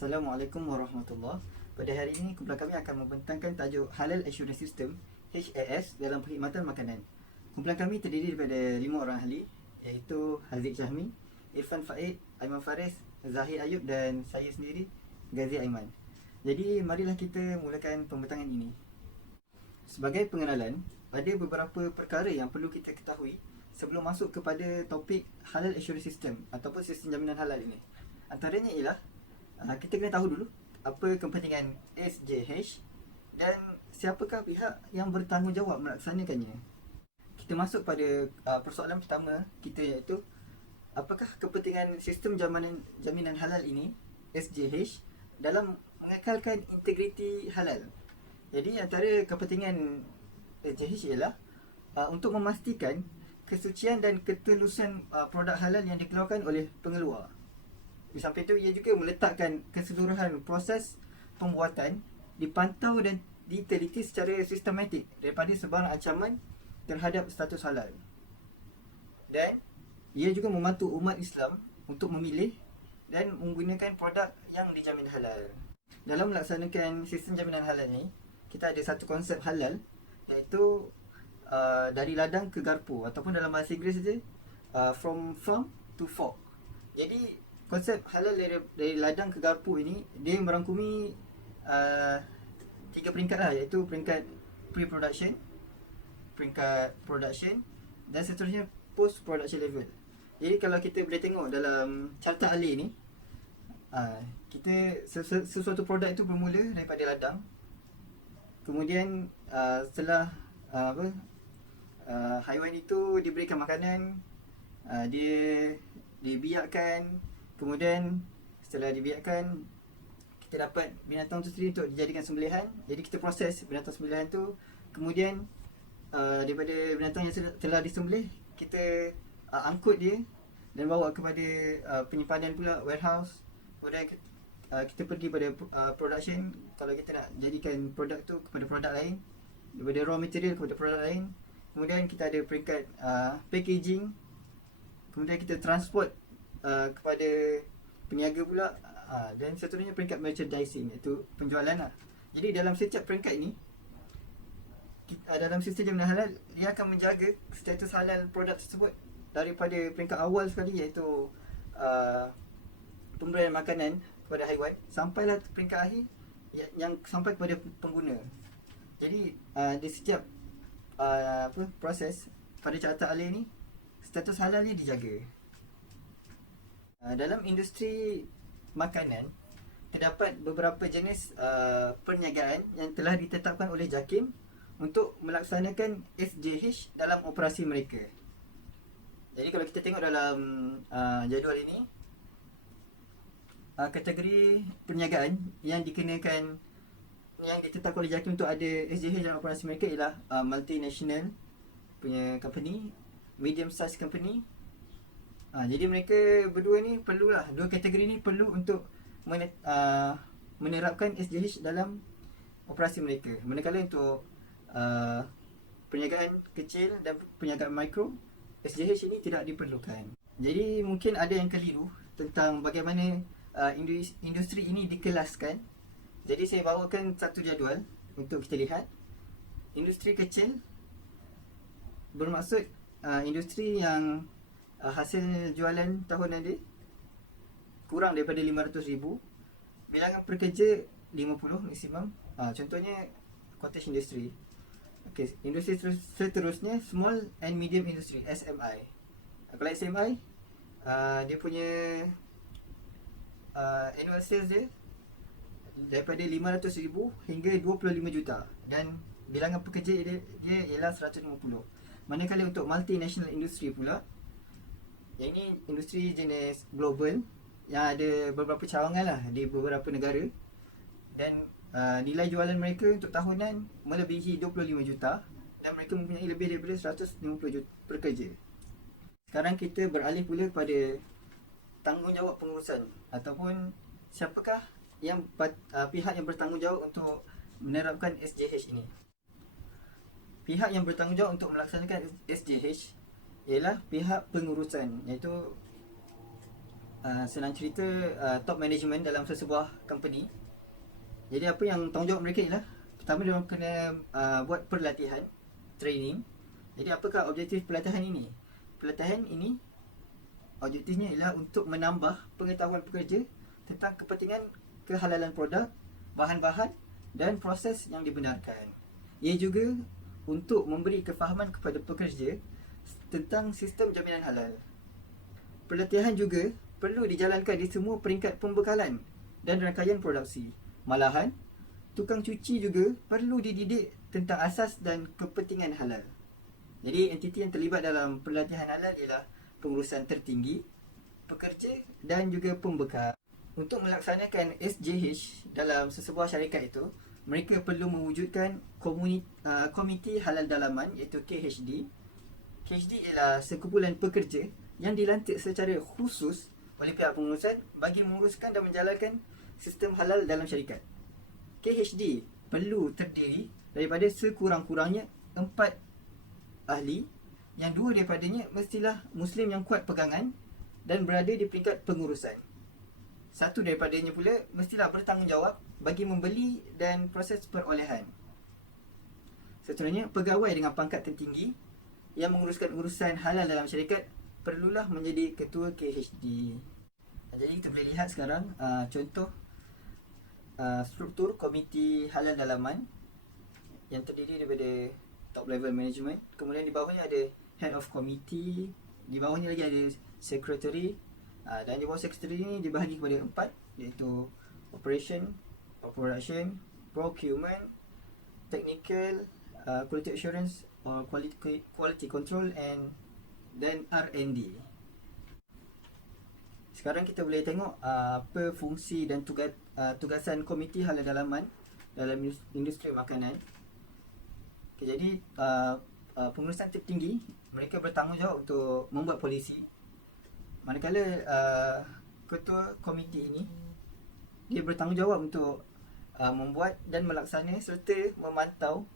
Assalamualaikum warahmatullahi. Pada hari ini kumpulan kami akan membentangkan tajuk Halal Assurance System HAS dalam perkhidmatan makanan. Kumpulan kami terdiri daripada 5 orang ahli, iaitu Haziq Syahmi, Irfan Faid, Aiman Faris, Zahir Ayub dan saya sendiri, Ghazi Aiman. Jadi marilah kita mulakan pembentangan ini. Sebagai pengenalan, ada beberapa perkara yang perlu kita ketahui sebelum masuk kepada topik Halal Assurance System ataupun sistem jaminan halal ini. Antaranya ialah kita kena tahu dulu apa kepentingan SJH dan siapakah pihak yang bertanggungjawab melaksanakannya. Kita masuk pada persoalan pertama kita, iaitu apakah kepentingan sistem jaminan halal ini SJH dalam mengekalkan integriti halal. Jadi antara kepentingan SJH ialah untuk memastikan kesucian dan ketelusan produk halal yang dikeluarkan oleh pengeluar. Di samping itu, ia juga meletakkan keseluruhan proses pembuatan dipantau dan diteliti secara sistematik daripada sebarang ancaman terhadap status halal. Dan ia juga membantu umat Islam untuk memilih dan menggunakan produk yang dijamin halal. Dalam melaksanakan sistem jaminan halal ni, kita ada satu konsep halal, iaitu dari ladang ke garpu, ataupun dalam bahasa Inggeris saja, from farm to fork. Jadi konsep halal dari ladang ke garpu ini, dia merangkumi 3 peringkat lah, iaitu peringkat pre-production, peringkat production dan seterusnya post-production level. Jadi kalau kita boleh tengok dalam carta ahli ni, kita sesuatu produk itu bermula daripada ladang. Kemudian setelah haiwan itu diberikan makanan, dia dibiakkan. Kemudian setelah dibiarkan, kita dapat binatang tu sendiri untuk dijadikan sembelihan. Jadi kita proses binatang sembelihan tu. Kemudian daripada binatang yang telah disembelih, kita angkut dia dan bawa kepada penyimpanan pula, warehouse. Kemudian kita pergi pada production, kalau kita nak jadikan produk tu kepada produk lain, daripada raw material kepada produk lain. Kemudian kita ada peringkat packaging. Kemudian kita transport kepada peniaga pula, dan seterusnya peringkat merchandising, iaitu penjualan lah. Jadi dalam setiap peringkat ini, dalam sistem jaminan halal, dia akan menjaga status halal produk tersebut daripada peringkat awal sekali, iaitu pemberian makanan kepada haiwan, sampailah peringkat akhir yang sampai kepada pengguna. Jadi di setiap proses pada carta ahli ni, status halal ni dijaga. Dalam industri makanan, terdapat beberapa jenis perniagaan yang telah ditetapkan oleh JAKIM untuk melaksanakan SJH dalam operasi mereka. Jadi kalau kita tengok dalam jadual ini, kategori perniagaan yang dikenakan, yang ditetapkan oleh JAKIM untuk ada SJH dalam operasi mereka ialah multinational punya company, medium size company. Jadi mereka berdua ni perlulah, dua kategori ni perlu untuk menerapkan SJH dalam operasi mereka. Manakala untuk perniagaan kecil dan perniagaan mikro, SJH ini tidak diperlukan. Jadi mungkin ada yang keliru tentang bagaimana industri ini dikelaskan. Jadi saya bawakan satu jadual untuk kita lihat. Industri kecil bermaksud industri yang hasil jualan tahunan dia kurang daripada 500,000, bilangan pekerja 50 maksimum. Contohnya cottage industry. Okay, industri seterusnya small and medium industry, SMI. Kalau SMI, dia punya annual sales dia daripada 500,000 hingga 25 juta dan bilangan pekerja dia ialah 150. Manakala untuk multinational industry pula, yang ini industri jenis global yang ada beberapa cawangan lah di beberapa negara, dan nilai jualan mereka untuk tahunan melebihi 25 juta dan mereka mempunyai lebih daripada 150 juta pekerja. Sekarang kita beralih pula kepada tanggungjawab pengurusan, ataupun siapakah yang pihak yang bertanggungjawab untuk menerapkan SJH ini. Pihak yang bertanggungjawab untuk melaksanakan SJH ialah pihak pengurusan, iaitu senang cerita top management dalam sesebuah company. Jadi apa yang tanggungjawab mereka ialah, pertama dia orang kena buat pelatihan, training. Jadi apakah objektif pelatihan ini? Pelatihan ini objektifnya ialah untuk menambah pengetahuan pekerja tentang kepentingan kehalalan produk, bahan-bahan dan proses yang dibenarkan. Ia juga untuk memberi kefahaman kepada pekerja tentang sistem jaminan halal. Pelatihan juga perlu dijalankan di semua peringkat pembekalan dan rangkaian produksi. Malahan, tukang cuci juga perlu dididik tentang asas dan kepentingan halal. Jadi entiti yang terlibat dalam pelatihan halal ialah pengurusan tertinggi, pekerja dan juga pembekal. Untuk melaksanakan SJH dalam sesebuah syarikat itu, mereka perlu mewujudkan komiti halal dalaman iaitu KHD. KHD ialah sekumpulan pekerja yang dilantik secara khusus oleh pihak pengurusan bagi menguruskan dan menjalankan sistem halal dalam syarikat. KHD perlu terdiri daripada sekurang-kurangnya 4 ahli, yang 2 daripadanya mestilah Muslim yang kuat pegangan dan berada di peringkat pengurusan. 1 daripadanya pula mestilah bertanggungjawab bagi membeli dan proses perolehan. Seterusnya, pegawai dengan pangkat tertinggi yang menguruskan urusan halal dalam syarikat perlulah menjadi ketua KHD. Jadi kita boleh lihat sekarang contoh struktur komiti halal dalaman yang terdiri daripada top level management. Kemudian di bawahnya ada head of committee, di bawahnya lagi ada secretary, dan di bawah secretary ini dibahagi kepada 4, iaitu operation, production, procurement, technical, quality assurance or quality control dan R&D. Sekarang kita boleh tengok apa fungsi dan tugasan komiti halal dalaman dalam industri makanan. Okay, jadi pengurusan tertinggi mereka bertanggungjawab untuk membuat polisi. Manakala ketua komiti ini dia bertanggungjawab untuk membuat dan melaksana serta memantau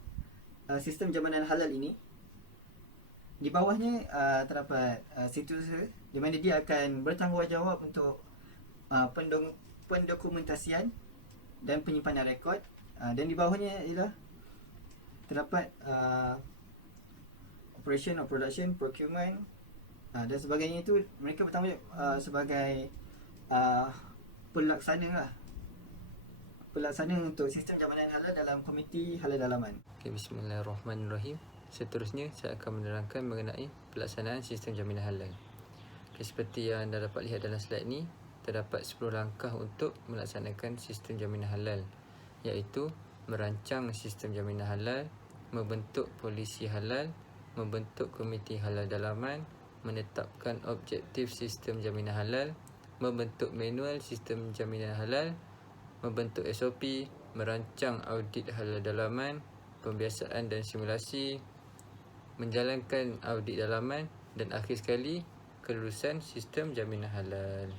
sistem jaminan halal ini. Di bawahnya terdapat setiausaha di mana dia akan bertanggungjawab untuk pendokumentasian dan penyimpanan rekod, dan di bawahnya ialah terdapat operation or production, procurement dan sebagainya. Itu mereka bertanggungjawab sebagai pelaksana untuk sistem jaminan halal dalam komiti halal dalaman. Okay, bismillahirrahmanirrahim. Seterusnya saya akan menerangkan mengenai pelaksanaan sistem jaminan halal. Okay, seperti yang anda dapat lihat dalam slide ni, terdapat 10 langkah untuk melaksanakan sistem jaminan halal, iaitu merancang sistem jaminan halal, membentuk polisi halal, membentuk komiti halal dalaman, menetapkan objektif sistem jaminan halal, membentuk manual sistem jaminan halal, membentuk SOP, merancang audit halal dalaman, pembiasaan dan simulasi, menjalankan audit dalaman, dan akhir sekali kelulusan sistem jaminan halal.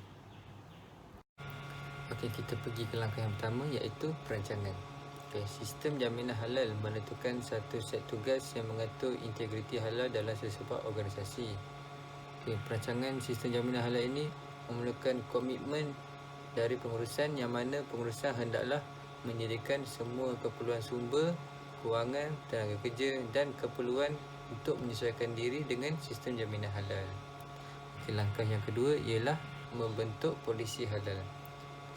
Okey, kita pergi ke langkah yang pertama, iaitu perancangan. Okey, sistem jaminan halal menentukan satu set tugas yang mengatur integriti halal dalam sesebuah organisasi. Okey, perancangan sistem jaminan halal ini memerlukan komitmen dari pengurusan, yang mana pengurusan hendaklah menyediakan semua keperluan sumber, kewangan, tenaga kerja dan keperluan untuk menyesuaikan diri dengan sistem jaminan halal. Okay, langkah yang kedua ialah membentuk polisi halal.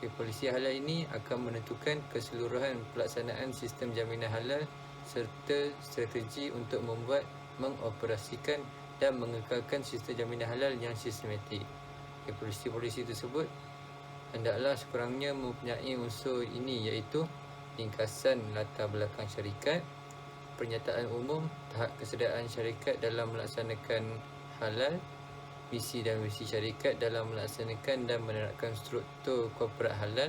Okay, polisi halal ini akan menentukan keseluruhan pelaksanaan sistem jaminan halal serta strategi untuk membuat, mengoperasikan dan mengekalkan sistem jaminan halal yang sistematik. Okay, polisi-polisi tersebut hendaklah sekurangnya mempunyai unsur ini, iaitu ringkasan latar belakang syarikat, pernyataan umum, tahap kesediaan syarikat dalam melaksanakan halal, misi dan visi syarikat dalam melaksanakan dan menerapkan struktur korporat halal,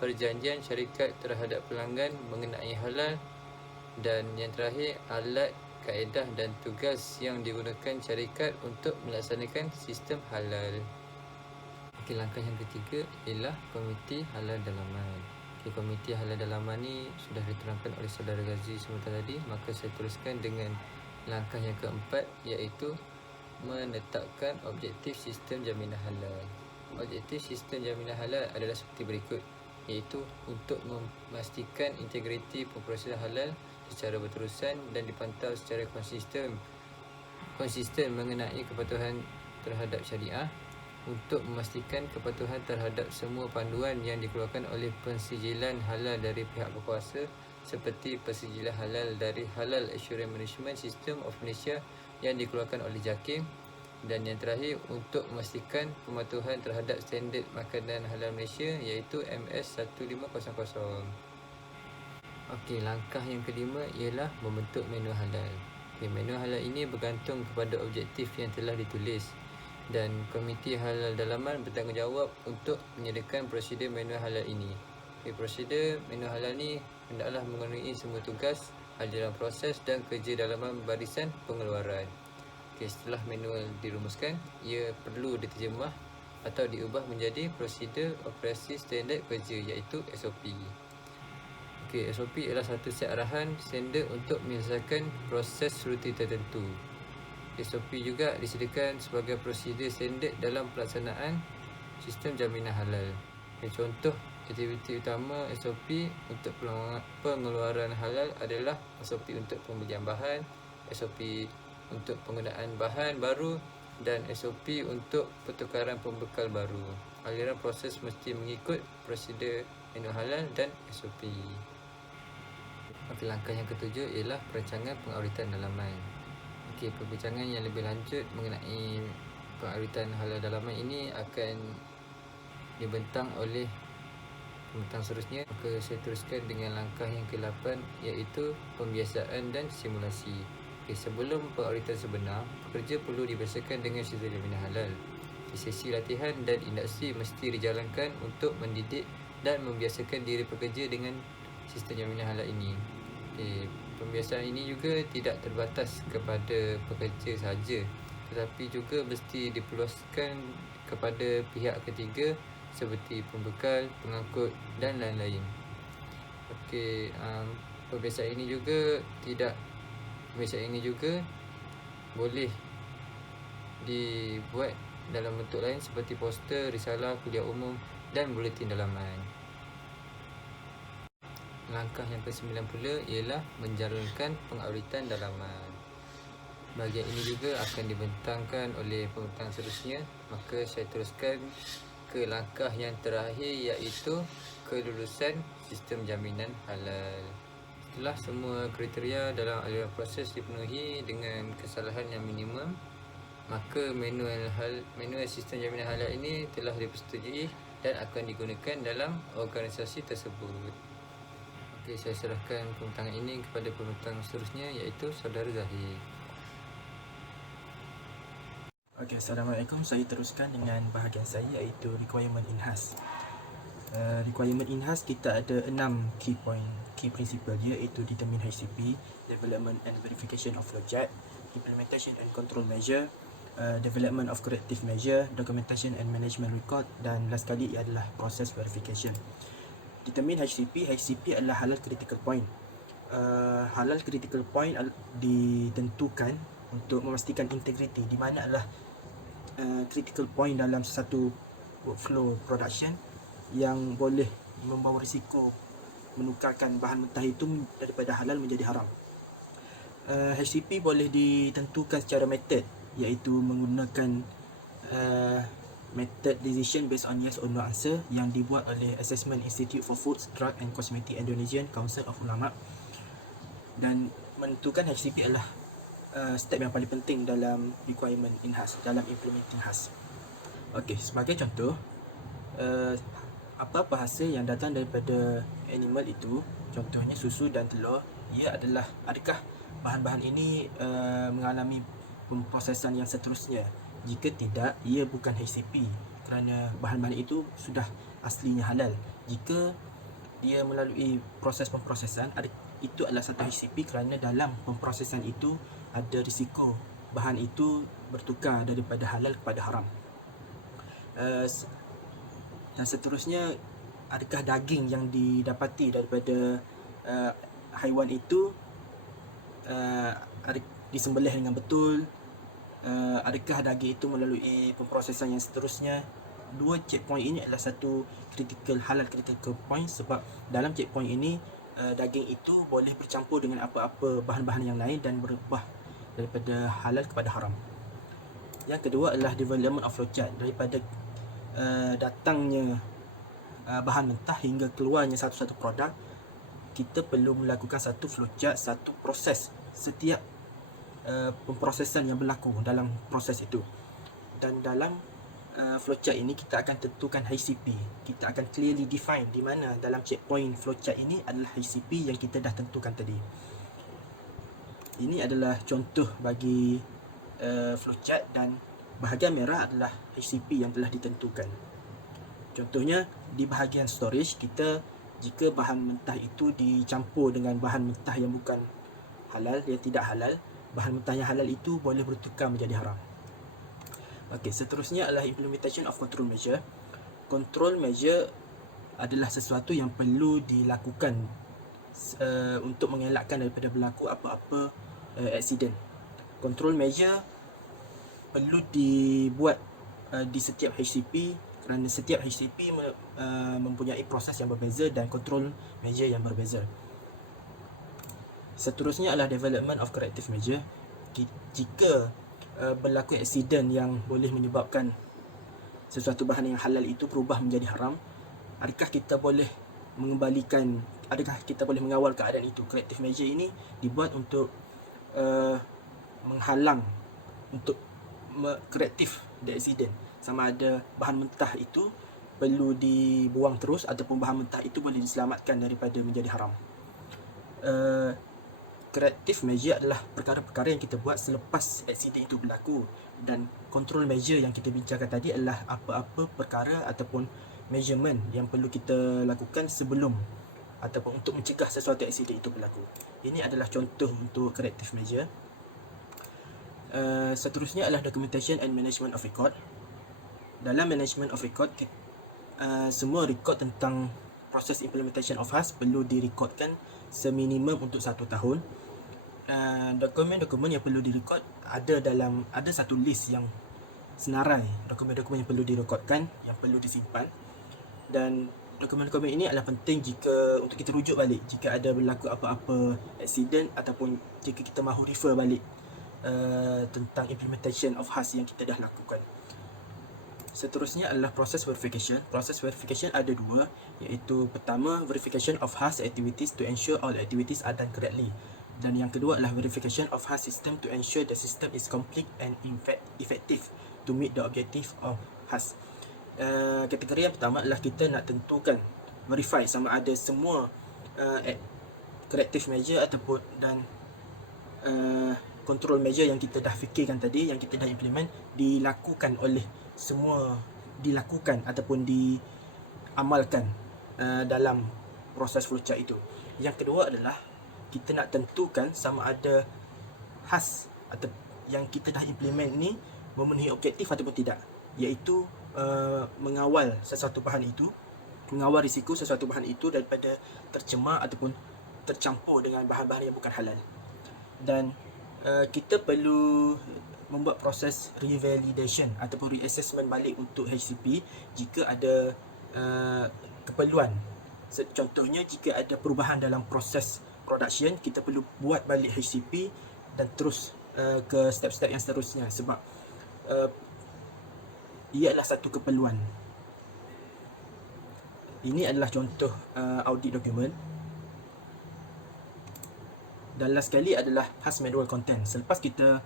perjanjian syarikat terhadap pelanggan mengenai halal, dan yang terakhir, alat, kaedah dan tugas yang digunakan syarikat untuk melaksanakan sistem halal. Okay, langkah yang ketiga ialah komiti halal dalaman. Okay, komiti halal dalaman ni sudah diterangkan oleh Saudara Ghazi sebentar tadi, maka saya teruskan dengan langkah yang keempat, iaitu menetapkan objektif sistem jaminan halal. objektif sistem jaminan halal adalah seperti berikut, iaitu untuk memastikan integriti pemprosesan halal secara berterusan dan dipantau secara konsisten mengenai kepatuhan terhadap syariah, untuk memastikan kepatuhan terhadap semua panduan yang dikeluarkan oleh pensijilan halal dari pihak berkuasa seperti pensijilan halal dari Halal Assurance Management System of Malaysia yang dikeluarkan oleh JAKIM, dan yang terakhir untuk memastikan pematuhan terhadap standard makanan halal Malaysia iaitu MS1500. Okey, langkah yang kelima ialah membentuk manual halal. Manual halal ini bergantung kepada objektif yang telah ditulis, dan Komiti Halal Dalaman bertanggungjawab untuk menyediakan prosedur manual halal ini. Prosedur manual halal ni hendaklah memenuhi semua tugas, ajaran proses dan kerja dalaman barisan pengeluaran. Setelah manual dirumuskan, ia perlu diterjemah atau diubah menjadi prosedur operasi standard kerja iaitu SOP. SOP ialah satu set arahan standard untuk menyelesaikan proses rutin tertentu. SOP juga disediakan sebagai prosedur standard dalam pelaksanaan sistem jaminan halal. Contoh aktiviti utama SOP untuk pengeluaran halal adalah SOP untuk pembelian bahan, SOP untuk penggunaan bahan baru dan SOP untuk pertukaran pembekal baru. Aliran proses mesti mengikut prosedur manual halal dan SOP. Langkah yang ketujuh ialah perancangan pengauditan dalaman. Perbincangan yang lebih lanjut mengenai pengauditan halal dalaman ini akan dibentang oleh pembentang seterusnya. Maka saya teruskan dengan langkah yang ke-8 iaitu pembiasaan dan simulasi. Sebelum pengauditan sebenar, pekerja perlu dibiasakan dengan sistem jaminan halal. Sesi latihan dan induksi mesti dijalankan untuk mendidik dan membiasakan diri pekerja dengan sistem jaminan halal ini. Pembiasaan ini juga tidak terbatas kepada pekerja sahaja, tetapi juga mesti diperluaskan kepada pihak ketiga seperti pembekal, pengangkut dan lain-lain. Pembiasaan ini juga boleh dibuat dalam bentuk lain seperti poster, risalah, kuliah umum dan buletin dalaman. Langkah yang ke-9 pula ialah menjalankan pengauditan dalaman. Bahagian ini juga akan dibentangkan oleh pembentang seterusnya. Maka saya teruskan ke langkah yang terakhir iaitu kelulusan sistem jaminan halal. Setelah semua kriteria dalam aliran proses dipenuhi dengan kesalahan yang minimum, maka manual sistem jaminan halal ini telah dipersetujui dan akan digunakan dalam organisasi tersebut. Saya serahkan pembentangan ini kepada pembentang seterusnya iaitu Saudara Zahir. Assalamualaikum. Saya teruskan dengan bahagian saya iaitu requirement in-house. Requirement in-house kita ada 6 key principle dia, iaitu determine HCP, development and verification of project, implementation and control measure, development of corrective measure, documentation and management record, dan last kali adalah process verification. Determine HCP adalah halal critical point. Halal critical point ditentukan untuk memastikan integriti, di mana adalah critical point dalam satu workflow production yang boleh membawa risiko menukarkan bahan mentah itu daripada halal menjadi haram. HCP boleh ditentukan secara method, iaitu menggunakan method decision based on yes or no answer yang dibuat oleh Assessment Institute for Foods, Drug and Cosmetic Indonesian Council of Ulama. Dan menentukan HCP adalah step yang paling penting dalam requirement in-house, dalam implementing HAS. Sebagai contoh, apa-apa hasil yang datang daripada animal itu, contohnya susu dan telur, adakah bahan-bahan ini mengalami pemprosesan yang seterusnya? Jika tidak, ia bukan HCP kerana bahan-bahan itu sudah aslinya halal. Jika dia melalui proses pemprosesan, itu adalah satu HCP kerana dalam pemprosesan itu ada risiko bahan itu bertukar daripada halal kepada haram. Dan seterusnya, adakah daging yang didapati daripada haiwan itu disembelih dengan betul? Adakah daging itu melalui pemprosesan yang seterusnya? dua checkpoint ini adalah satu halal critical point, sebab dalam checkpoint ini daging itu boleh bercampur dengan apa-apa bahan-bahan yang lain dan berubah daripada halal kepada haram. Yang kedua adalah development of flowchart. Daripada datangnya bahan mentah hingga keluarnya satu-satu produk, kita perlu melakukan satu flowchart, satu proses setiap pemprosesan yang berlaku dalam proses itu. Dan dalam flowchart ini kita akan tentukan HCP. Kita akan clearly define di mana dalam checkpoint flowchart ini adalah HCP yang kita dah tentukan tadi. Ini adalah contoh bagi flowchart, dan bahagian merah adalah HCP yang telah ditentukan. Contohnya di bahagian storage, kita jika bahan mentah itu dicampur dengan bahan mentah yang bukan halal, yang tidak halal, bahan mentah yang halal itu boleh bertukar menjadi haram. Okey, seterusnya adalah implementation of control measure. Control measure adalah sesuatu yang perlu dilakukan untuk mengelakkan daripada berlaku apa-apa accident. Control measure perlu dibuat di setiap HCP, kerana setiap HCP mempunyai proses yang berbeza dan control measure yang berbeza. Seterusnya adalah development of corrective measure. Jika berlaku accident yang boleh menyebabkan sesuatu bahan yang halal itu berubah menjadi haram, adakah kita boleh mengawal keadaan itu? Corrective measure ini dibuat untuk menghalang, untuk corrective the accident. Sama ada bahan mentah itu perlu dibuang terus ataupun bahan mentah itu boleh diselamatkan daripada menjadi haram. Corrective measure adalah perkara-perkara yang kita buat selepas accident itu berlaku, dan control measure yang kita bincangkan tadi adalah apa-apa perkara ataupun measurement yang perlu kita lakukan sebelum ataupun untuk mencegah sesuatu accident itu berlaku. Ini adalah contoh untuk corrective measure. Seterusnya adalah documentation and management of record. Dalam management of record, semua record tentang proses implementation of HAS perlu direkodkan seminimum untuk 1 tahun. Dokumen-dokumen yang perlu direkod ada satu list yang senarai dokumen-dokumen yang perlu direkodkan, yang perlu disimpan, dan dokumen-dokumen ini adalah penting untuk kita rujuk balik jika ada berlaku apa-apa accident ataupun jika kita mahu refer balik tentang implementation of HAS yang kita dah lakukan. Seterusnya adalah process verification. Process verification ada dua, iaitu pertama, verification of HAS activities to ensure all activities are done correctly, dan yang kedua adalah verification of HAS system to ensure the system is complete and effective to meet the objective of HAS. Kategori yang pertama adalah kita nak tentukan, verify sama ada semua corrective measure ataupun dan control measure yang kita dah fikirkan tadi, yang kita dah implement, dilakukan ataupun diamalkan dalam proses flowchart itu. Yang kedua adalah kita nak tentukan sama ada HAS atau yang kita dah implement ni memenuhi objektif ataupun tidak, iaitu mengawal sesuatu bahan itu, mengawal risiko sesuatu bahan itu daripada tercemar ataupun tercampur dengan bahan-bahan yang bukan halal. Dan kita perlu membuat proses revalidation ataupun reassessment balik untuk HCP jika ada keperluan. Contohnya, jika ada perubahan dalam proses production, kita perlu buat balik HCP dan terus ke step-step yang seterusnya, sebab ia adalah satu keperluan. Ini adalah contoh audit dokumen. Dan last sekali adalah HAS manual content. Selepas kita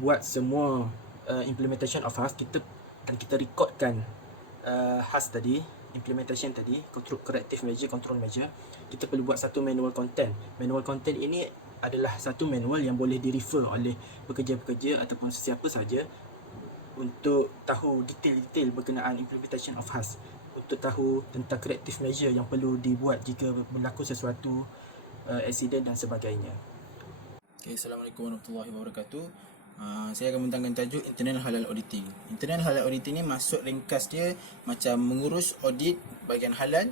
buat semua implementation of HAS, kita rekodkan HAS tadi, implementation tadi, corrective measure, control measure, kita perlu buat satu manual content. Manual content ini adalah satu manual yang boleh direfer oleh pekerja-pekerja ataupun sesiapa saja untuk tahu detail-detail berkenaan implementation of HAS, untuk tahu tentang corrective measure yang perlu dibuat jika berlaku sesuatu accident dan sebagainya. Okay, Assalamualaikum warahmatullahi wabarakatuh. Saya akan membentangkan tajuk internal halal auditing. Internal halal auditing ni maksud ringkas dia macam mengurus audit bahagian halal,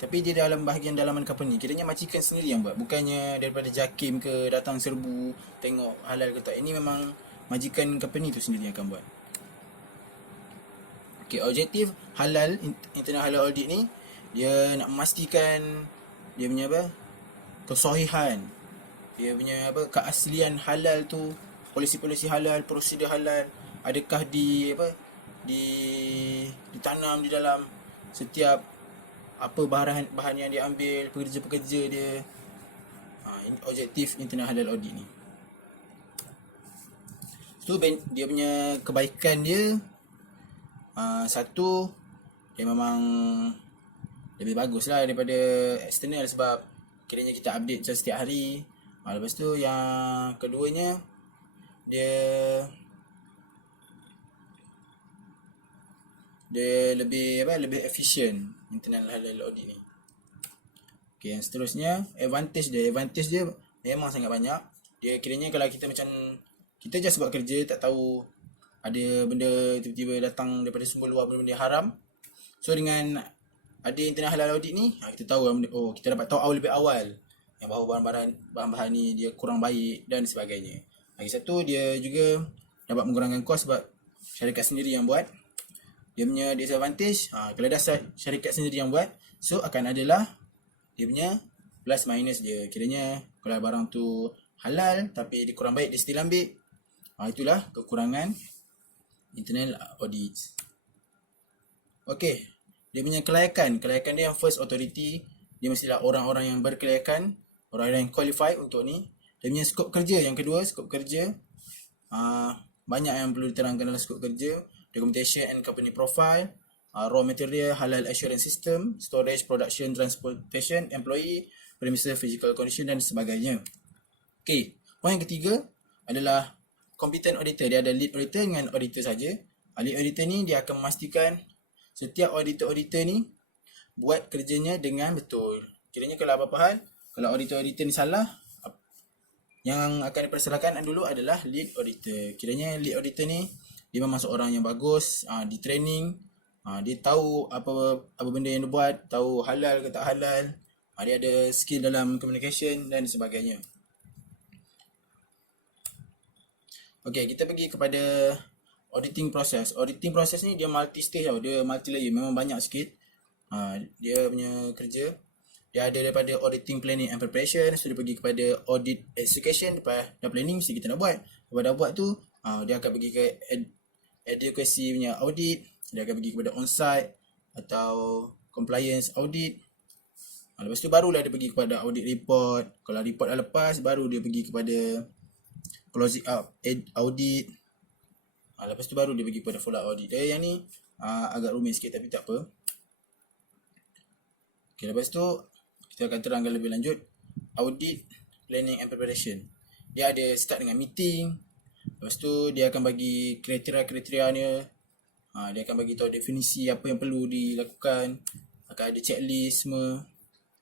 tapi dia dalam bahagian dalaman company. Kiranya majikan sendiri yang buat, bukannya daripada JAKIM ke datang serbu tengok halal ke tak. Ini memang majikan company tu sendiri yang akan buat. Okay, objektif halal, internal halal audit ni, dia nak memastikan dia punya apa, kesahihan, dia punya apa, keaslian halal tu, polisi-polisi halal, prosedur halal, adakah ditanam di dalam setiap apa bahan yang dia ambil, pekerja-pekerja dia. Ini objektif internal halal audit ni. So dia punya kebaikan dia, satu, dia memang lebih bagus lah daripada eksternal sebab kiranya kita update macam setiap hari. Lepas tu yang keduanya, dia lebih efisien internal halal audit ni. Okay, yang seterusnya, advantage dia memang sangat banyak. Dia kiranya kalau kita macam kita just buat kerja, tak tahu ada benda tiba-tiba datang daripada sumber luar, benda-benda haram. So dengan ada internal halal audit ni, kita tahu kita dapat tahu lebih awal yang bahawa bahan-bahan ni dia kurang baik dan sebagainya. Lagi satu, dia juga dapat mengurangkan kos sebab syarikat sendiri yang buat. Dia punya disadvantage, kalau dah syarikat sendiri yang buat, so akan adalah dia punya plus minus dia. Kiranya kalau barang tu halal tapi dia kurang baik, dia still ambil. Itulah kekurangan internal audit. Okay, dia punya kelayakan dia yang first authority, dia mestilah orang-orang yang berkelayakan, orang-orang yang qualify untuk ni. Dia punya skop kerja yang kedua, skop kerja, banyak yang perlu diterangkan dalam skop kerja. Documentation and company profile, raw material, halal assurance system, storage, production, transportation, employee, premises, physical condition dan sebagainya. Okay, poin yang ketiga adalah competent auditor. Dia ada lead auditor dengan auditor saja. Lead auditor ni dia akan memastikan setiap auditor-auditor ni buat kerjanya dengan betul. Kiranya kalau apa-apa hal, kalau auditor-auditor ni salah, yang akan dipersalahkan dulu adalah lead auditor. Kiranya lead auditor ni dia memang seorang yang bagus, di training, dia tahu apa benda yang dia buat, tahu halal ke tak halal, dia ada skill dalam communication dan sebagainya. Okay, kita pergi kepada auditing process. Auditing process ni dia multi stage tau, dia multi layer, memang banyak sikit. Dia punya kerja, dia ada daripada auditing planning and preparation, so dia pergi kepada audit execution. Lepas dah planning mesti kita nak buat. Lepas dah buat tu, dia akan pergi ke adequacy punya audit, dia akan pergi kepada on-site atau compliance audit. Lepas tu barulah dia pergi kepada audit report. Kalau report dah lepas, baru dia pergi kepada closing up audit. Lepas tu baru dia pergi kepada follow up audit. Yang ni agak rumit sikit tapi tak apa. Okay, lepas tu kita akan terangkan lebih lanjut audit planning and preparation. Dia ada start dengan meeting. Lepas tu dia akan bagi kriteria-kriterianya. Dia akan bagi tahu definisi apa yang perlu dilakukan. Akan ada checklist semua.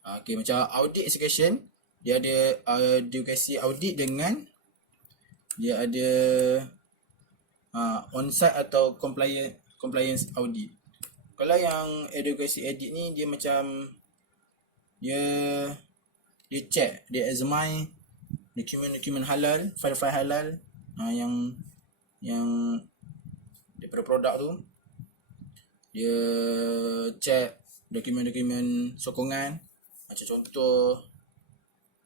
Okay, macam audit execution, dia ada advocacy audit dengan dia ada on-site atau compliance audit. Kalau yang advocacy audit ni dia macam dia check, dia examine dokumen-dokumen halal, file-file halal yang daripada produk tu. Dia check dokumen-dokumen sokongan, macam contoh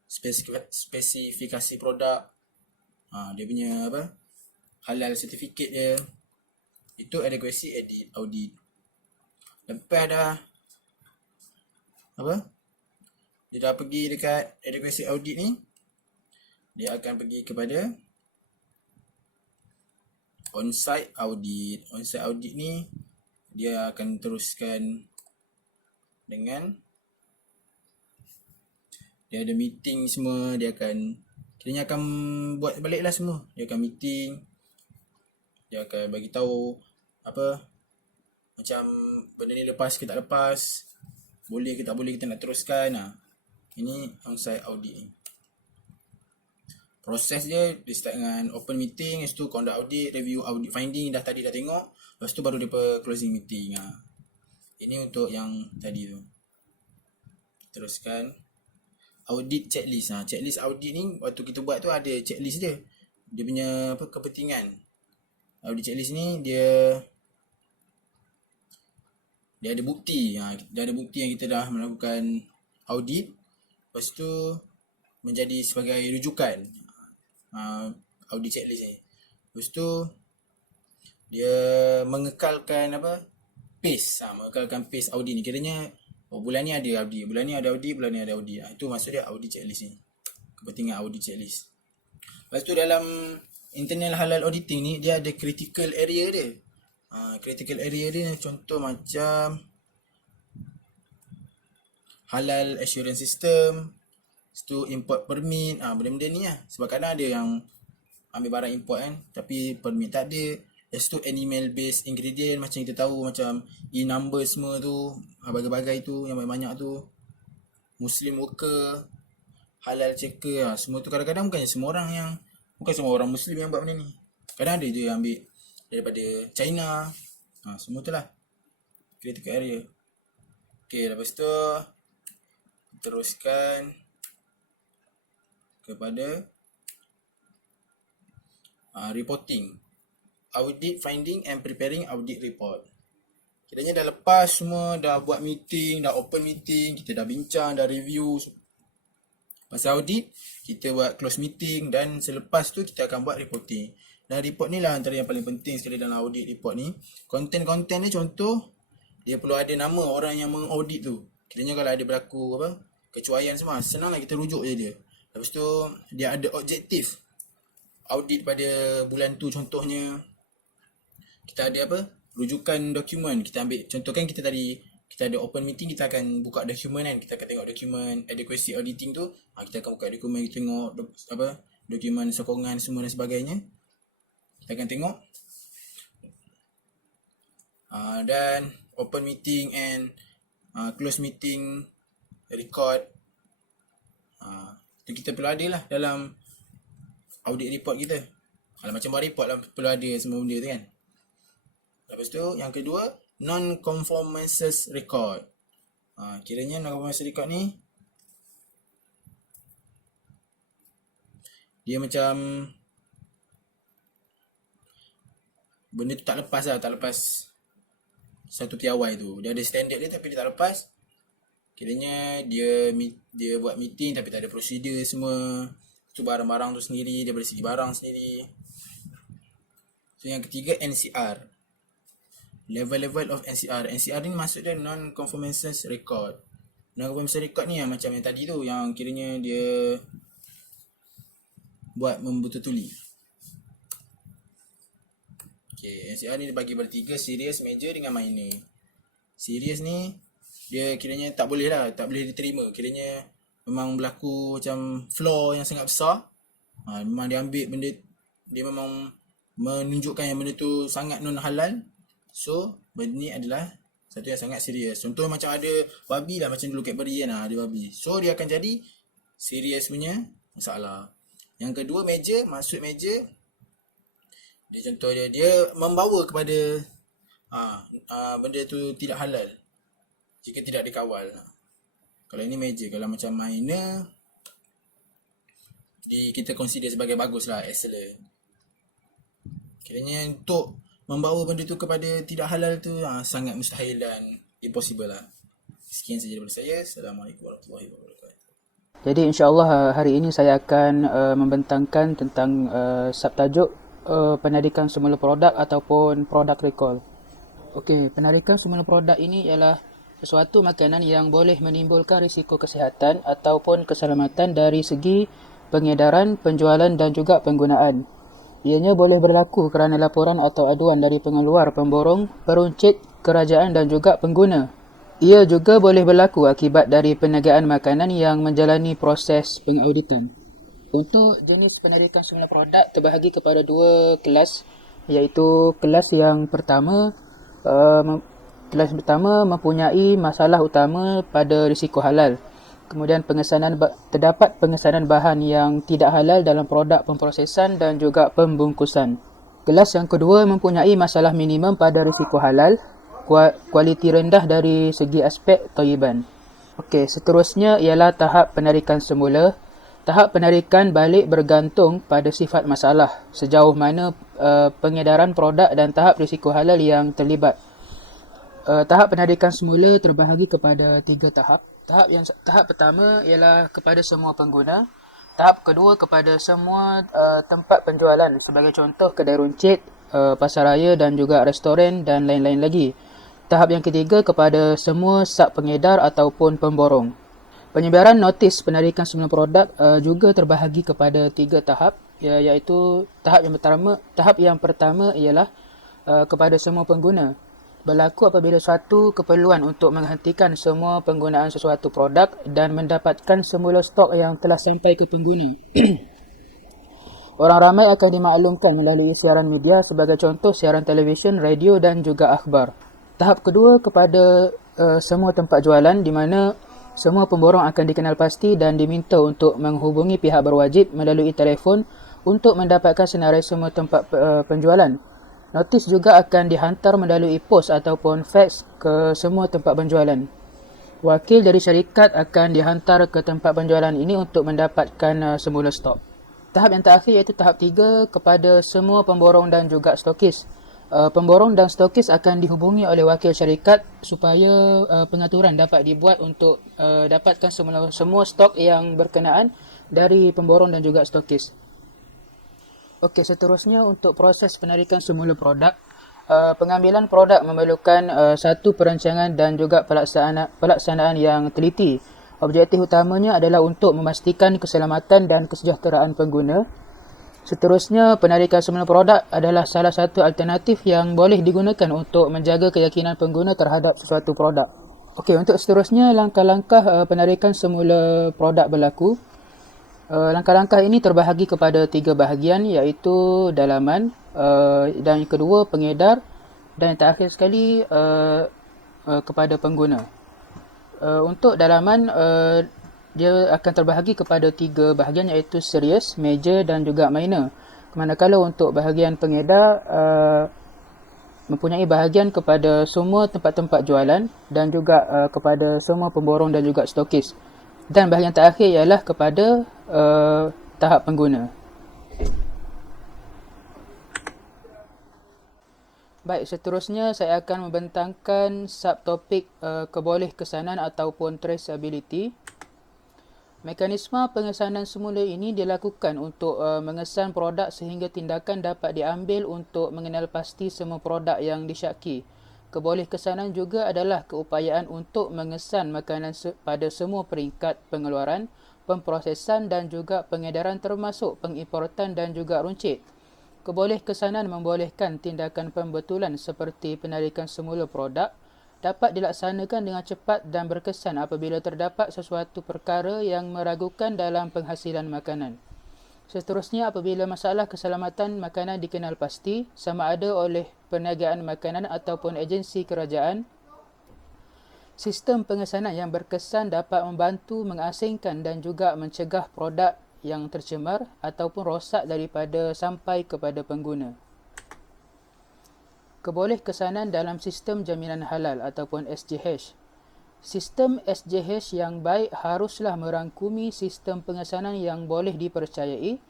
spesifikasi produk, dia punya apa, halal certificate dia. Itu adequacy audit. Lepas dah dia dah pergi dekat adequacy audit ni, dia akan pergi kepada on-site audit. On-site audit ni dia akan teruskan dengan dia ada meeting semua. Dia akan kiranya akan buat balik lah semua. Dia akan meeting, dia akan bagi tahu apa, macam benda ni lepas ke tak lepas, boleh ke tak boleh kita nak teruskan. Ini on-site audit ni. Proses dia start dengan open meeting, lepas tu conduct audit, review audit finding, dah tengok. Lepas tu baru dia closing meeting. Ini untuk yang tadi tu. Teruskan audit checklist. Checklist audit ni waktu kita buat tu ada checklist dia. Dia punya kepentingan. Audit checklist ni dia dia ada bukti. Dia ada bukti yang kita dah melakukan audit. Lepas tu menjadi sebagai rujukan audit checklist ni. Lepas tu dia mengekalkan mengekalkan pace audit ni. Kiranya bulan ni ada audit, bulan ni ada audit, bulan ni ada audit. Itu maksud dia audit checklist ni. Kepentingan audit checklist. Lepas tu dalam internal halal auditing ni dia ada critical area dia. Critical area dia contoh macam halal assurance system, tu import permit, benda-benda ni lah. Sebab kadang ada yang ambil barang import kan, tapi permit tak ada. Lepas tu animal based ingredient, macam kita tahu macam e-number semua tu, bagai-bagai tu yang banyak-banyak tu, muslim worker, halal checker, semua tu kadang-kadang bukan semua orang muslim yang buat benda ni. Kadang ada je yang ambil daripada China. Semua tu lah critical area. Okay, lepas tu teruskan kepada reporting, audit finding and preparing audit report. Kiranya dah lepas semua, dah buat meeting, dah open meeting, kita dah bincang, dah review pasal audit, kita buat close meeting dan selepas tu kita akan buat reporting. Dan report ni lah antara yang paling penting sekali dalam audit report ni. Konten-konten ni contoh, dia perlu ada nama orang yang mengaudit tu. Kiranya kalau ada berlaku kecuaian semua, senanglah kita rujuk je dia. Lepas tu dia ada objektif audit pada bulan tu. Contohnya kita ada rujukan dokumen. Kita ambil contoh kan, kita ada open meeting, kita akan buka dokumen kan. Kita akan tengok dokumen adequacy auditing tu. Kita akan buka dokumen, kita tengok dokumen sokongan semua dan sebagainya. Kita akan tengok. Dan open meeting and close meeting record. Itu kita perlu ada lah dalam audit report kita. Kalau macam buat report lah, perlu ada semua benda tu kan. Lepas tu yang kedua, non-conformances record. Kiranya non-conformances record ni dia macam benda tu tak lepas satu piawai tu. Dia ada standard dia tapi dia tak lepas. Kiranya dia buat meeting tapi tak ada prosedur semua. Tu barang-barang tu sendiri, daripada segi barang sendiri. So yang ketiga, NCR. Level-level of NCR. NCR ni maksud dia non-conformances record. Non-conformances record ni yang macam yang tadi tu, yang kiranya dia buat membetul-tuli. Okay, NCR ni dibagi pada 3, serious, major dengan minor. Serious ni dia kiranya tak boleh diterima. Kiranya memang berlaku macam flaw yang sangat besar. Memang dia ambil benda, dia memang menunjukkan yang benda tu sangat non halal. So benda ni adalah satu yang sangat serius. Contoh macam ada babi lah, macam dulu Cadbury kan, ada babi. So dia akan jadi serius punya masalah. Yang kedua, major. Maksud major, dia contoh dia membawa kepada benda tu tidak halal jika tidak dikawal. Kalau ini major. Kalau macam minor, kita consider sebagai bagus lah, excellent. Kiranya untuk membawa benda tu kepada tidak halal tu sangat mustahil dan impossible lah. Sekian saja daripada saya. Assalamualaikum warahmatullahi wabarakatuh. Jadi insyaAllah hari ini saya akan membentangkan tentang subtajuk penarikan semula produk ataupun product recall. Okey, penarikan semula produk ini ialah sesuatu makanan yang boleh menimbulkan risiko kesihatan ataupun keselamatan dari segi pengedaran, penjualan dan juga penggunaan. Ianya boleh berlaku kerana laporan atau aduan dari pengeluar, pemborong, peruncit, kerajaan dan juga pengguna. Ia juga boleh berlaku akibat dari perniagaan makanan yang menjalani proses pengauditan. Untuk jenis penarikan semula produk terbahagi kepada 2 kelas, iaitu kelas yang pertama mempunyai masalah utama pada risiko halal. Kemudian terdapat pengesanan bahan yang tidak halal dalam produk pemprosesan dan juga pembungkusan. Kelas yang kedua mempunyai masalah minimum pada risiko halal, kualiti rendah dari segi aspek thayyiban. Okey, seterusnya ialah tahap penarikan semula. Tahap penarikan balik bergantung pada sifat masalah, sejauh mana pengedaran produk dan tahap risiko halal yang terlibat. Tahap penarikan semula terbahagi kepada 3 tahap. Tahap pertama ialah kepada semua pengguna. Tahap kedua kepada semua tempat penjualan, sebagai contoh kedai runcit, pasar raya dan juga restoran dan lain-lain lagi. Tahap yang ketiga kepada semua sub pengedar ataupun pemborong. Penyebaran notis penarikan semula produk juga terbahagi kepada 3 tahap, iaitu tahap yang pertama ialah kepada semua pengguna. Berlaku apabila suatu keperluan untuk menghentikan semua penggunaan sesuatu produk dan mendapatkan semula stok yang telah sampai ke pengguna. Orang ramai akan dimaklumkan melalui siaran media, sebagai contoh siaran televisyen, radio dan juga akhbar. Tahap kedua kepada semua tempat jualan, di mana semua pemborong akan dikenal pasti dan diminta untuk menghubungi pihak berwajib melalui telefon untuk mendapatkan senarai semua tempat penjualan. Notis juga akan dihantar melalui pos ataupun fax ke semua tempat penjualan. Wakil dari syarikat akan dihantar ke tempat penjualan ini untuk mendapatkan semula stok. Tahap yang terakhir iaitu tahap 3 kepada semua pemborong dan juga stokis. Pemborong dan stokis akan dihubungi oleh wakil syarikat supaya pengaturan dapat dibuat untuk dapatkan semua stok yang berkenaan dari pemborong dan juga stokis. Okey, seterusnya untuk proses penarikan semula produk. Pengambilan produk memerlukan satu perancangan dan juga pelaksanaan yang teliti. Objektif utamanya adalah untuk memastikan keselamatan dan kesejahteraan pengguna. Seterusnya, penarikan semula produk adalah salah satu alternatif yang boleh digunakan untuk menjaga keyakinan pengguna terhadap sesuatu produk. Okey, untuk seterusnya langkah-langkah penarikan semula produk berlaku. Langkah-langkah ini terbahagi kepada 3 bahagian, iaitu dalaman, dan yang kedua pengedar, dan yang terakhir sekali kepada pengguna. Untuk dalaman, dia akan terbahagi kepada 3 bahagian, iaitu serius, major dan juga minor. Manakala untuk bahagian pengedar mempunyai bahagian kepada semua tempat-tempat jualan dan juga kepada semua pemborong dan juga stokis. Dan bahagian terakhir ialah kepada tahap pengguna. Baik, seterusnya saya akan membentangkan subtopik kebolehkesanan ataupun traceability. Mekanisme pengesanan semula ini dilakukan untuk mengesan produk sehingga tindakan dapat diambil untuk mengenal pasti semua produk yang disyaki. Kebolehkesanan juga adalah keupayaan untuk mengesan makanan pada semua peringkat pengeluaran, pemprosesan dan juga pengedaran, termasuk pengimportan dan juga runcit. Kebolehkesanan membolehkan tindakan pembetulan seperti penarikan semula produk dapat dilaksanakan dengan cepat dan berkesan apabila terdapat sesuatu perkara yang meragukan dalam penghasilan makanan. Seterusnya, apabila masalah keselamatan makanan dikenal pasti, sama ada oleh perniagaan makanan ataupun agensi kerajaan, sistem pengesanan yang berkesan dapat membantu mengasingkan dan juga mencegah produk yang tercemar ataupun rosak daripada sampai kepada pengguna. Kebolehkesanan dalam sistem jaminan halal ataupun SJH. Sistem SJH yang baik haruslah merangkumi sistem pengesanan yang boleh dipercayai.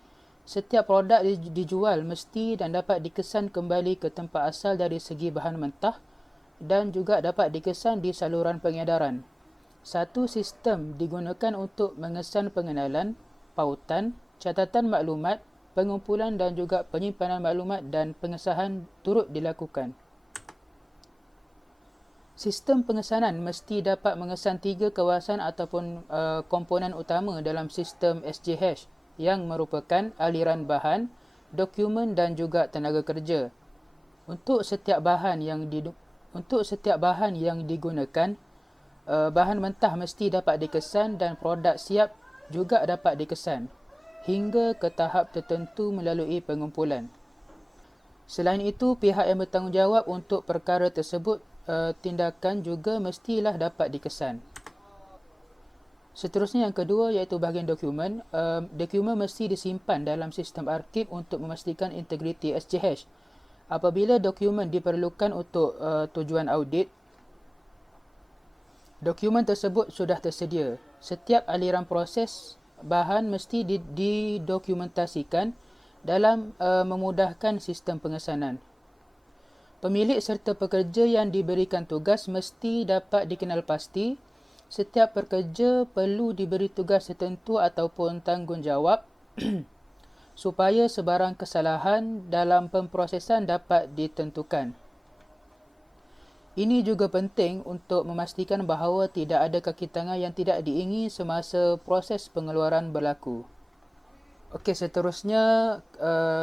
Setiap produk dijual mesti dan dapat dikesan kembali ke tempat asal dari segi bahan mentah dan juga dapat dikesan di saluran pengedaran. Satu sistem digunakan untuk mengesan pengenalan, pautan, catatan maklumat, pengumpulan dan juga penyimpanan maklumat, dan pengesahan turut dilakukan. Sistem pengesanan mesti dapat mengesan 3 kawasan ataupun komponen utama dalam sistem SJH yang merupakan aliran bahan, dokumen dan juga tenaga kerja. Untuk setiap bahan yang digunakan, bahan mentah mesti dapat dikesan dan produk siap juga dapat dikesan hingga ke tahap tertentu melalui pengumpulan. Selain itu, pihak yang bertanggungjawab untuk perkara tersebut tindakan juga mestilah dapat dikesan. Seterusnya yang kedua iaitu bahagian dokumen. Dokumen mesti disimpan dalam sistem arkib untuk memastikan integriti SJH. Apabila dokumen diperlukan untuk tujuan audit, dokumen tersebut sudah tersedia. Setiap aliran proses bahan mesti didokumentasikan dalam memudahkan sistem pengesanan. Pemilik serta pekerja yang diberikan tugas mesti dapat dikenal pasti. Setiap pekerja perlu diberi tugas tertentu ataupun tanggungjawab supaya sebarang kesalahan dalam pemprosesan dapat ditentukan. Ini juga penting untuk memastikan bahawa tidak ada kaki tangan yang tidak diingini semasa proses pengeluaran berlaku. Okey, seterusnya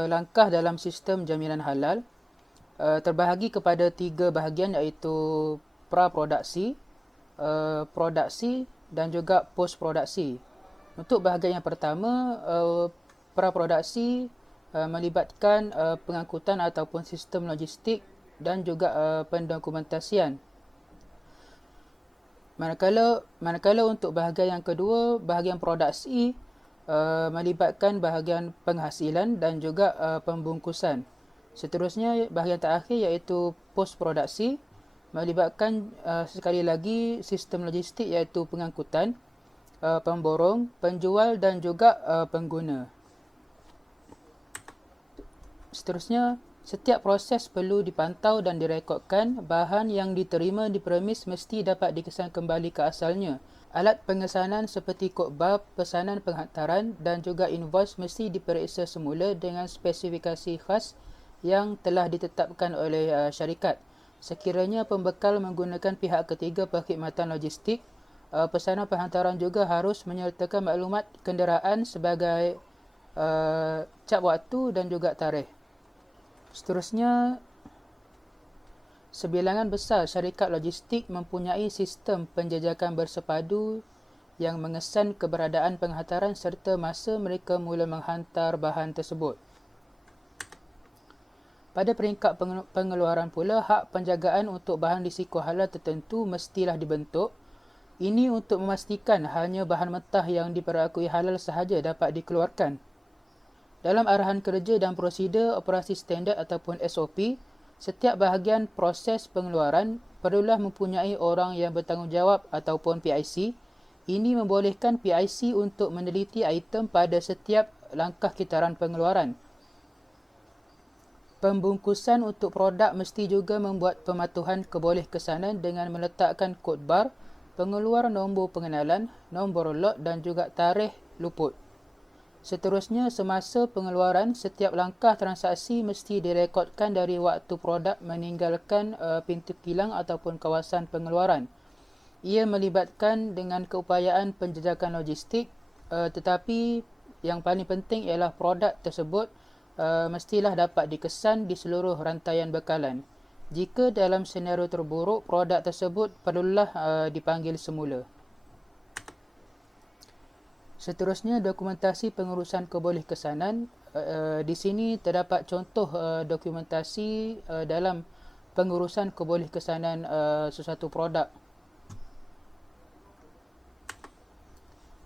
langkah dalam sistem jaminan halal terbahagi kepada 3 bahagian, iaitu praproduksi, produksi dan juga postproduksi. Untuk bahagian yang pertama, praproduksi melibatkan pengangkutan ataupun sistem logistik dan juga pendokumentasian. Manakala untuk bahagian yang kedua, bahagian produksi melibatkan bahagian penghasilan dan juga pembungkusan. Seterusnya, bahagian terakhir iaitu postproduksi melibatkan sekali lagi sistem logistik iaitu pengangkutan, pemborong, penjual dan juga pengguna. Seterusnya, setiap proses perlu dipantau dan direkodkan. Bahan yang diterima di premis mesti dapat dikesan kembali ke asalnya. Alat pengesanan seperti kod bar, pesanan penghantaran dan juga invoice mesti diperiksa semula dengan spesifikasi khas yang telah ditetapkan oleh syarikat. Sekiranya pembekal menggunakan pihak ketiga perkhidmatan logistik, pesanan penghantaran juga harus menyertakan maklumat kenderaan sebagai cap waktu dan juga tarikh. Seterusnya, sebilangan besar syarikat logistik mempunyai sistem penjajakan bersepadu yang mengesan keberadaan penghantaran serta masa mereka mula menghantar bahan tersebut. Pada peringkat pengeluaran pula, hak penjagaan untuk bahan risiko halal tertentu mestilah dibentuk. Ini untuk memastikan hanya bahan mentah yang diperakui halal sahaja dapat dikeluarkan. Dalam arahan kerja dan prosedur operasi standard ataupun SOP, setiap bahagian proses pengeluaran perlulah mempunyai orang yang bertanggungjawab ataupun PIC. Ini membolehkan PIC untuk meneliti item pada setiap langkah kitaran pengeluaran. Pembungkusan untuk produk mesti juga membuat pematuhan kebolehkesanan dengan meletakkan kod bar, pengeluar nombor pengenalan, nombor lot dan juga tarikh luput. Seterusnya, semasa pengeluaran, setiap langkah transaksi mesti direkodkan dari waktu produk meninggalkan pintu kilang ataupun kawasan pengeluaran. Ia melibatkan dengan keupayaan penjajakan logistik, tetapi yang paling penting ialah produk tersebut mestilah dapat dikesan di seluruh rantaian bekalan. Jika dalam senario terburuk, produk tersebut perlulah dipanggil semula. Seterusnya, dokumentasi pengurusan kebolehkesanan. Di sini terdapat contoh dokumentasi dalam pengurusan kebolehkesanan sesuatu produk.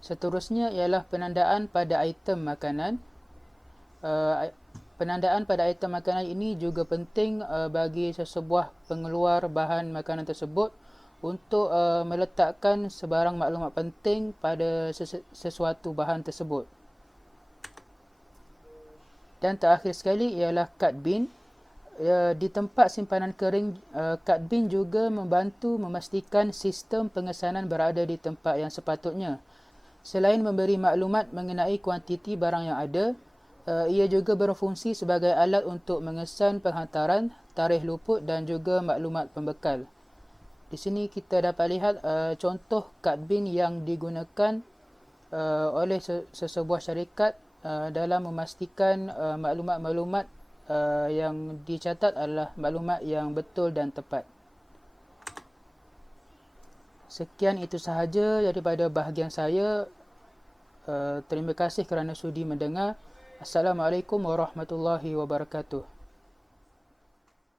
Seterusnya ialah penandaan pada item makanan. Penandaan pada item makanan ini juga penting bagi sesebuah pengeluar bahan makanan tersebut untuk meletakkan sebarang maklumat penting pada sesuatu bahan tersebut. Dan terakhir sekali ialah kad bin. Di tempat simpanan kering, kad bin juga membantu memastikan sistem pengesanan berada di tempat yang sepatutnya. Selain memberi maklumat mengenai kuantiti barang yang ada, ia juga berfungsi sebagai alat untuk mengesan penghantaran, tarikh luput dan juga maklumat pembekal. Di sini kita dapat lihat contoh kad bin yang digunakan oleh sesebuah syarikat dalam memastikan maklumat-maklumat yang dicatat adalah maklumat yang betul dan tepat. Sekian itu sahaja daripada bahagian saya. Terima kasih kerana sudi mendengar. Assalamualaikum warahmatullahi wabarakatuh.